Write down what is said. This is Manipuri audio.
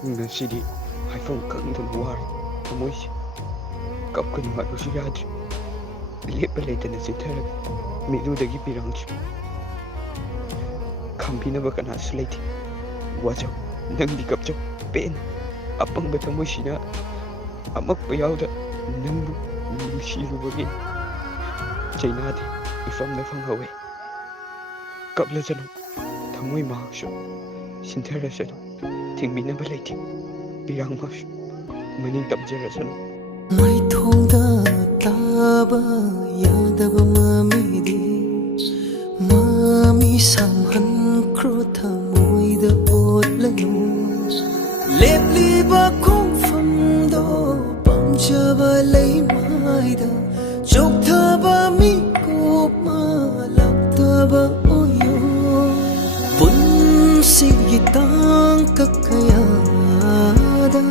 Ngasidi haifam khangdana wari thamoise kapkanu haibsu yadre lepa leitana chitharaga midudagi pirangchi khambinaba kanasu leite wajau nangdi kapchau pen apangba thamoisina amakpa yauda nangbu nungsirubagi chainade ifamna fanghawe kaplajanu thamoi mahaksu sintarasanu ꯊꯤꯡꯕꯤꯅꯕ ꯂꯩꯇꯦ ꯄꯤꯔꯥꯡꯃꯛꯁꯨ ꯃꯅꯤꯡ ꯇꯝꯖꯔꯁꯅꯨ ꯃꯩꯊꯣꯡꯗ ꯇꯥꯕ ꯌꯥꯗꯕ ꯃꯃꯤꯗꯤ ꯃꯃꯤ ꯁꯥꯝꯍꯟꯈ꯭ꯔꯣ ꯊꯃꯣꯏꯗ ꯑꯣꯠꯂꯅꯨ ꯂꯦꯞꯂꯤꯕ ꯈꯣꯡꯐꯝꯗꯣ ꯄꯥꯝꯖꯕ ꯂꯩꯃꯥꯏꯗ ꯆꯣꯛꯊꯕ ꯃꯤꯀꯨꯞ ꯃꯥꯜꯂꯛꯇꯕ ꯑꯣꯏꯌꯣ ꯄꯨꯟꯁꯤꯒꯤ ꯇꯥꯡꯀꯛ ꯀꯌꯥꯗ